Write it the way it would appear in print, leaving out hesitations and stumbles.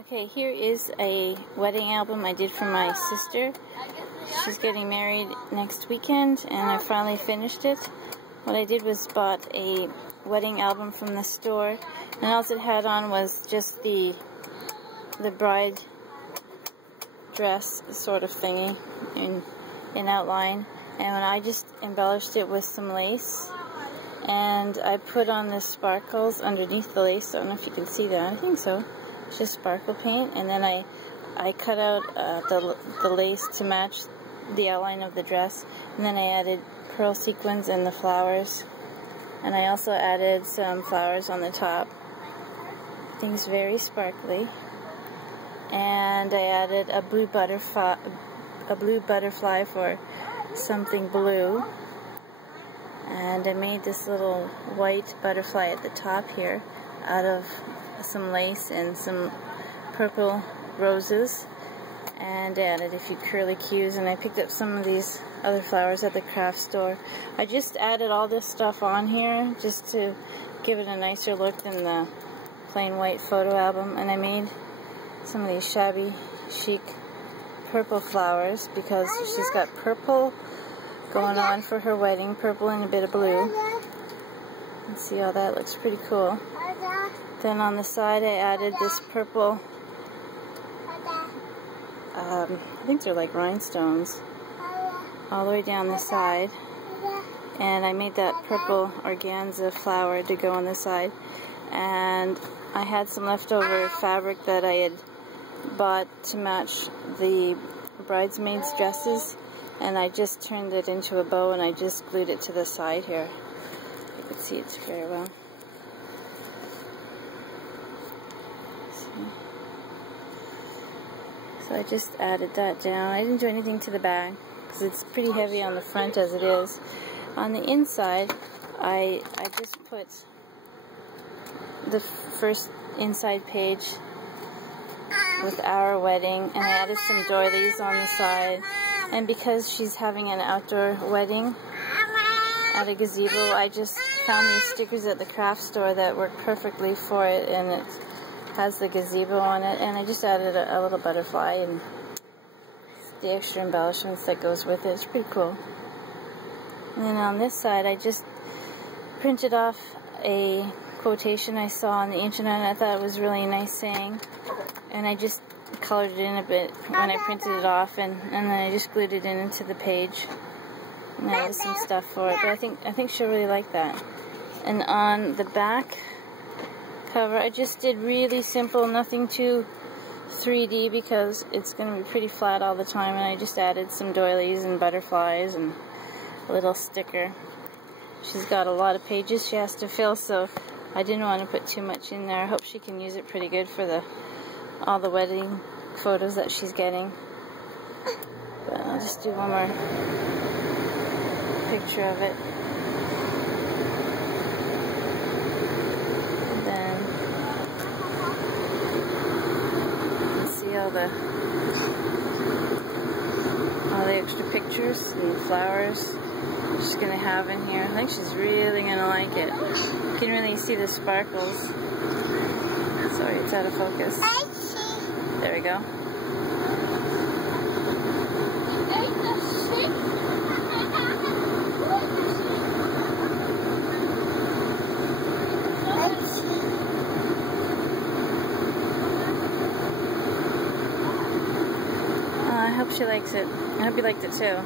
Okay, here is a wedding album I did for my sister. She's getting married next weekend, and I finally finished it. What I did was bought a wedding album from the store, and all it had on was just the bride dress sort of thingy in outline, and I just embellished it with some lace, and I put on the sparkles underneath the lace. I don't know if you can see that. I think so. It's just sparkle paint, and then I cut out the lace to match the outline of the dress, and then I added pearl sequins and the flowers, and I also added some flowers on the top. Things very sparkly, and I added a blue butterfly for something blue, and I made this little white butterfly at the top here out of some lace and some purple roses, and added a few curly cues, and I picked up some of these other flowers at the craft store. I just added all this stuff on here just to give it a nicer look than the plain white photo album, and I made some of these shabby chic purple flowers because she's got purple going on for her wedding, purple and a bit of blue. And see how that looks pretty cool. Then on the side I added this purple, I think they're like rhinestones, all the way down the side, and I made that purple organza flower to go on the side, and I had some leftover fabric that I had bought to match the bridesmaids' dresses, and I just turned it into a bow, and I just glued it to the side here. You can see it very well. So I just added that down. I didn't do anything to the back because it's pretty heavy on the front as it is. On the inside, I just put the first inside page with our wedding, and I added some doilies on the side. And because she's having an outdoor wedding at a gazebo, I just found these stickers at the craft store that work perfectly for it, and it has the gazebo on it, and I just added a little butterfly and the extra embellishments that goes with it. It's pretty cool. And then on this side, I just printed off a quotation I saw on the internet, and I thought it was really nice saying, and I just colored it in a bit when I printed it off, and then I just glued it into the page, and added some stuff for it. But I think she'll really like that. And on the back cover, I just did really simple, nothing too 3D because it's going to be pretty flat all the time, and I just added some doilies and butterflies and a little sticker. She's got a lot of pages she has to fill, so I didn't want to put too much in there. I hope she can use it pretty good for all the wedding photos that she's getting. But I'll just do one more picture of it. All the extra pictures and flowers she's going to have in here. I think she's really going to like it. You can really see the sparkles. Sorry, it's out of focus. There we go. I hope she likes it. I hope you liked it too.